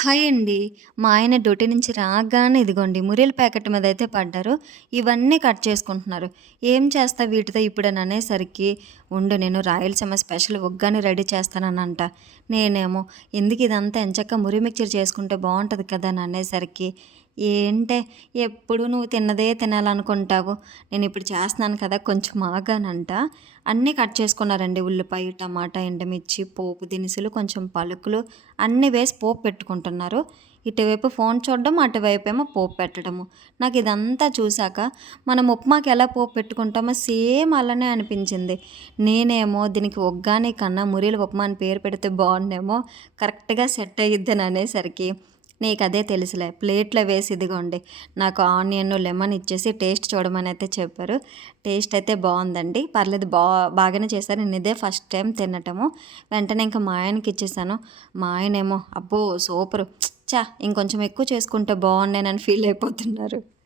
Hi అండి. మా ఆయన డ్యూటీ నుంచి రాగానే ఇదిగోండి మురియల ప్యాకెట్ మీద అయితే పడ్డారు. ఇవన్నీ కట్ చేసుకుంటున్నారు. ఏం చేస్తా వీటితో ఇప్పుడని అనేసరికి, ఉండు నేను రాయలసీమ స్పెషల్ ఉగ్గాని రెడీ చేస్తాననంట. నేనేమో ఎందుకు ఇదంతా ఎంచక్కా మురి మిక్చర్ చేసుకుంటే బాగుంటుంది కదా అని అనేసరికి, ఏంటే ఎప్పుడు నువ్వు తిన్నదే తినాలనుకుంటావు. నేను ఇప్పుడు చేస్తున్నాను కదా కొంచెం ఆగానంట. అన్నీ కట్ చేసుకున్నారండి. ఉల్లిపాయ, టమాటా, ఎండుమిర్చి, పోపు దినుసులు, కొంచెం పలుకులు అన్నీ వేసి పోపు పెట్టుకుంటున్నారు. ఇటువైపు ఫోన్ చూడడం, అటువైపు ఏమో పోపు పెట్టడము. నాకు ఇదంతా చూసాక మనం ఉప్మాకి ఎలా పోపు పెట్టుకుంటామో సేమ్ అలానే అనిపించింది. నేనేమో దీనికి ఒగ్గాని కన్నా మురీల ఉప్మా అని పేరు పెడితే బాగుండేమో కరెక్ట్‌గా సెట్ అయ్యిద్దని అనేసరికి నీకు అదే తెలుసులే. ప్లేట్లో వేసి ఇదిగోండి. నాకు ఆనియన్ లెమన్ ఇచ్చేసి టేస్ట్ చూడమని అయితే చెప్పారు. టేస్ట్ అయితే బాగుందండి. పర్లేదు బా బాగానే చేశారు. నేను ఇదే ఫస్ట్ టైం తినటము. వెంటనే ఇంకా మా ఆయనకి ఇచ్చేసాను. మా ఆయనేమో అబ్బో సూపరు. చా ఇంకొంచెం ఎక్కువ చేసుకుంటే బాగుండేనని ఫీల్ అయిపోతున్నారు.